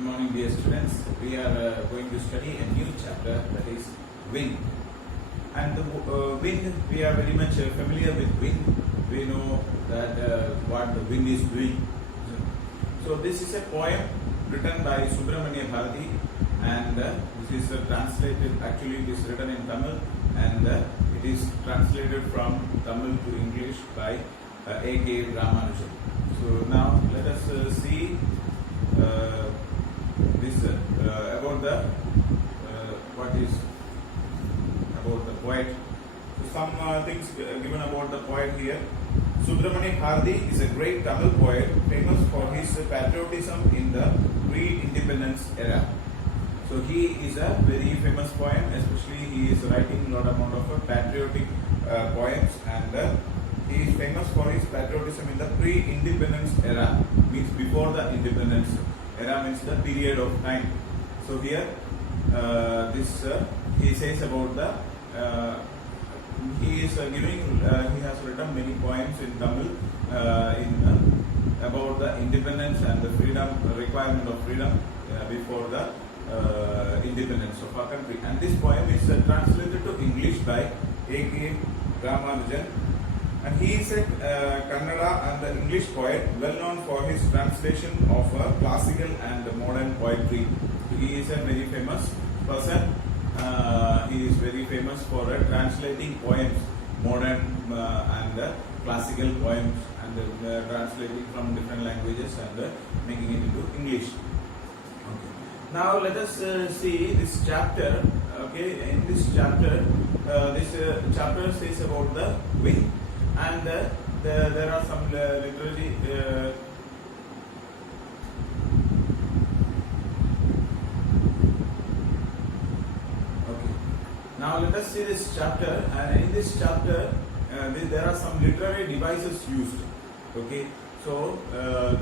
Good morning, dear students. We are going to study a new chapter, that is wind. And the wind, we are very much familiar with wind. We know that what the wind is doing. So this is a poem written by Subramania Bharati, and this is translated. Actually, it is written in Tamil, and it is translated from Tamil to English by A.K. Ramanujan. So now let us see this about the what is about the poet. So some things given about the poet here. Subramania Bharati is a great Tamil poet famous for his patriotism in the pre-independence era. So he is a very famous poem, especially he is writing a lot amount of patriotic poems, and he is famous for his patriotism in the pre-independence era, means before the independence era, means the period of time. So here this he says about the he is giving he has written many poems in Tamil about the independence and the freedom, requirement of freedom before the independence of our country. And this poem is translated to English by A.K. Ramanujan. And he is a Kannada and the English poet, well known for his translation of classical and modern poetry. He is a very famous person. He is very famous for translating poems, modern and classical poems, and translating from different languages and making it into English. Okay. Now let us see this chapter. Okay, in this chapter, this chapter says about the wind. And there are some literary okay. Now let us see this chapter, and in this chapter there are some literary devices used. Okay, so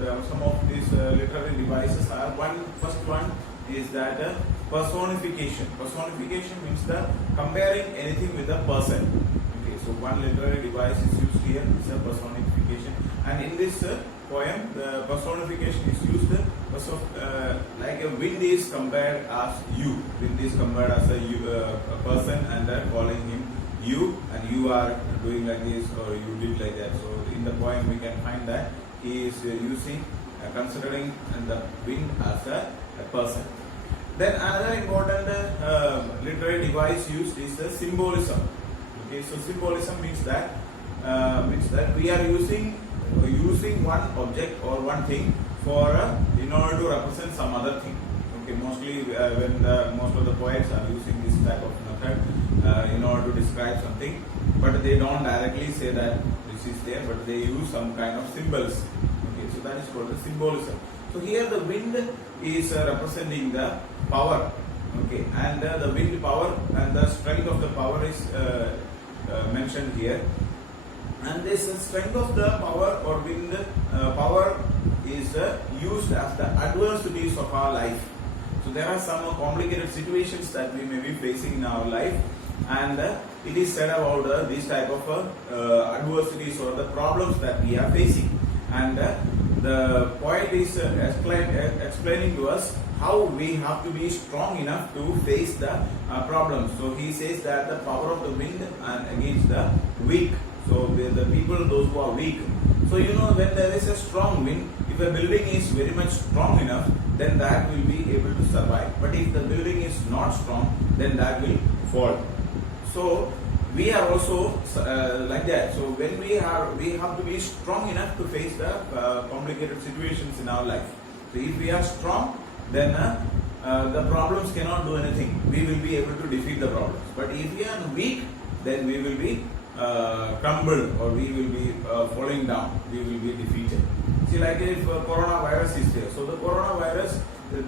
there are some of these literary devices are first one is that personification. Personification means the comparing anything with a person. So one literary device is used here, is a personification, and in this poem the personification is used like a wind is compared as you. Wind is compared as a person, and calling him you, and you are doing like this or you did like that. So in the poem we can find that he is using considering the wind as a person. Then another important literary device used is the symbolism. Okay, so symbolism means that we are using one object or one thing for in order to represent some other thing. Okay, mostly when most of the poets are using this type of method in order to describe something, but they don't directly say that this is there, but they use some kind of symbols. Okay, so that is called the symbolism. So here the wind is representing the power. Okay, and the wind power and the strength of the power is mentioned here, and this strength of the power or wind power is used as the adversities of our life. So there are some complicated situations that we may be facing in our life, and it is said about these type of adversities or the problems that we are facing, and the poet is explaining to us how we have to be strong enough to face the problems. So he says that the power of the wind and against the weak. So the people, those who are weak. So you know, when there is a strong wind, if a building is very much strong enough, then that will be able to survive. But if the building is not strong, then that will fall. So we are also like that. So when we have to be strong enough to face the complicated situations in our life. So if we are strong, then the problems cannot do anything. We will be able to defeat the problems. But if we are weak, then we will be crumbled, or we will be falling down. We will be defeated. See, like if coronavirus is there. So the coronavirus,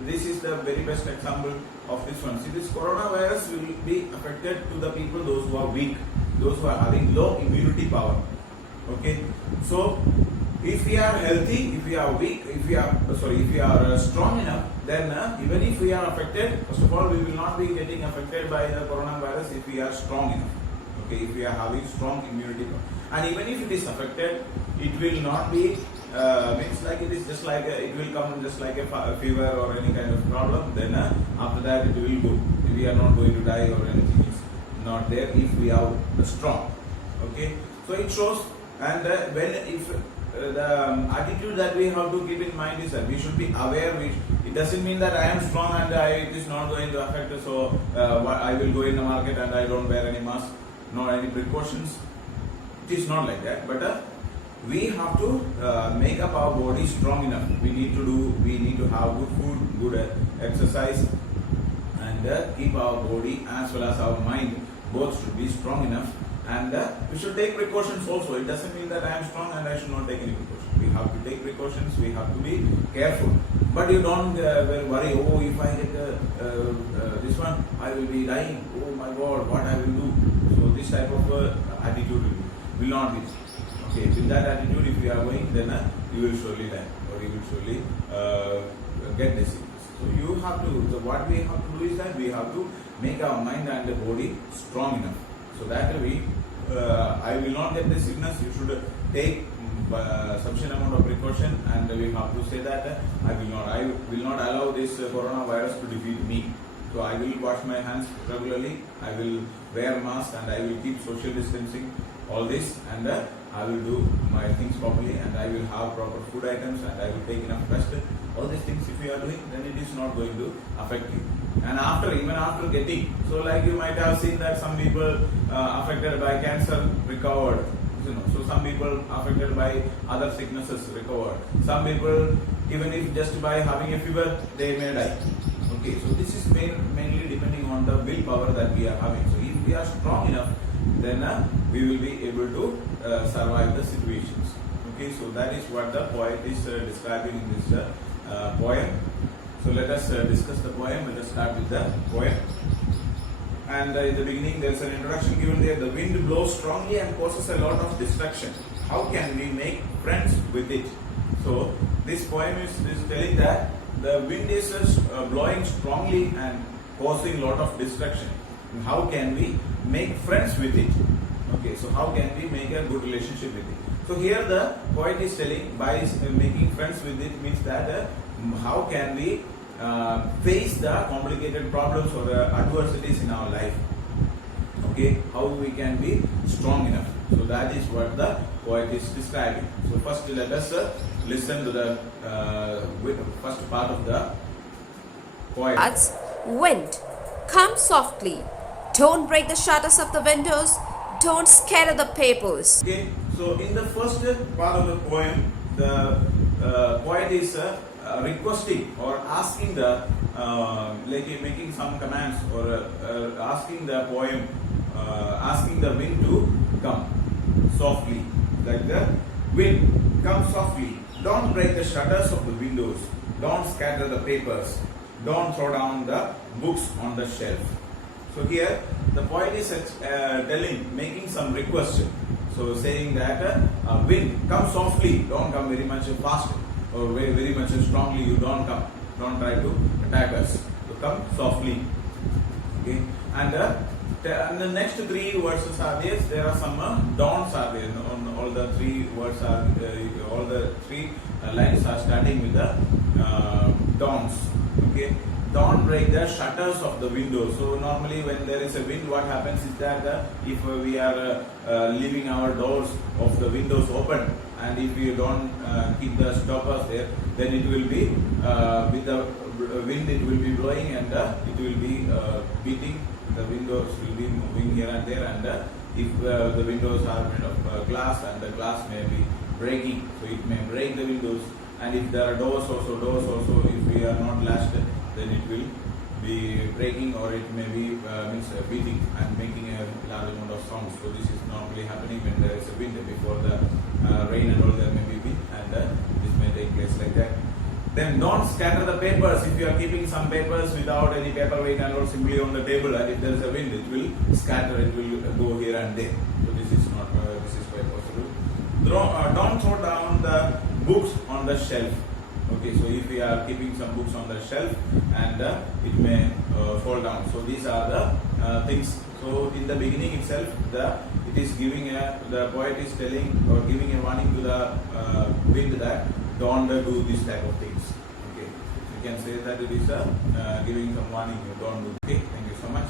this is the very best example of this one. See, this coronavirus will be affected to the people, those who are weak, those who are having low immunity power. Okay, so if we are healthy, if we are weak, if we are strong enough, then even if we are affected, first of all, we will not be getting affected by the coronavirus if we are strong enough. Okay, if we are having strong immunity power. And even if it is affected, it will not be means like it is just like it will come just like a fever or any kind of problem. Then after that it will go. We are not going to die or anything is not there if we are strong. Okay, so it shows, and when if the attitude that we have to keep in mind is that we should be aware. It doesn't mean that I am strong and it is not going to affect us. So I will go in the market and I don't wear any mask, nor any precautions. It is not like that. But we have to make up our body strong enough. We need to have good food, good exercise, and keep our body as well as our mind both should be strong enough. And we should take precautions also. It doesn't mean that I am strong and I should not take any precautions. We have to take precautions. We have to be careful. But you don't worry. Oh, if I get this one, I will be dying. Oh my God, what I will do? So this type of attitude will not be. Okay, with that attitude, if you are going, then you will surely die, or you will surely get this sickness. So you have to. So what we have to do is that we have to make our mind and the body strong enough, so that I will not get this sickness. You should take sufficient amount of precaution, and we have to say that I will not allow this coronavirus to defeat me. So I will wash my hands regularly. I will wear mask, and I will keep social distancing. All this, and I will do my things properly, and I will have proper food items, and I will take enough rest. All these things, if you are doing, then it is not going to affect you. And even after getting, so like you might have seen that some people affected by cancer recovered. So some people affected by other sicknesses recovered. Some people, even if just by having a fever, they may die. Okay, so this is mainly depending on the willpower that we are having. So if we are strong enough, then we will be able to survive the situations. Okay, so that is what the poet is describing in this poem. So let us discuss the poem. Let us start with the poem. And in the beginning there is an introduction given there. The wind blows strongly and causes a lot of destruction. How can we make friends with it? So this poem is telling that the wind is blowing strongly and causing a lot of destruction. And how can we make friends with it? Okay, so how can we make a good relationship with it? So here the poet is telling, by making friends with it means that how can we face the complicated problems or adversities in our life. Okay, how we can be strong enough. So that is what the poet is describing. So first let us listen to the first part of the poem. That's wind. Come softly. Don't break the shutters of the windows. Don't scatter the papers. Okay, so in the first part of the poem, the poet is requesting or asking the like making some commands or asking the poem, asking the wind to come softly. Like the wind, come softly. Don't break the shutters of the windows. Don't scatter the papers. Don't throw down the books on the shelf. So here the poet is making some request. So saying that wind, come softly. Don't come very much fast or very much strongly. You don't come. Don't try to attack us. So come softly. Okay. And the next three verses are there. There are some dawns are there. All the three words are all the three lines are starting with the dawns. Okay. Don't break the shutters of the window. So normally when there is a wind, what happens is that if we are leaving our doors of the windows open, and if you don't keep the stoppers there, then it will be with the wind, it will be blowing, and it will be beating. The windows will be moving here and there, and if the windows are made of glass, and the glass may be breaking, so it may break the windows. And if there are doors also, if we are not latched, then it will be breaking, or it may be beating and making a large amount of sound. So this is normally happening when there is a wind. Before the rain and all, there may be wind, and this may take place like that. Then don't scatter the papers. If you are keeping some papers without any paperweight and all simply on the table, and if there is a wind, it will scatter. It will go here and there. So this is not. This is quite possible. Don't throw down the books on the shelf. Okay, so if we are keeping some books on the shelf and it may fall down. So these are the things. So in the beginning itself, it is giving the poet is telling or giving a warning to the wind that don't do this type of things. Okay, you can say that it is giving some warning. Don't do. Okay, thank you so much.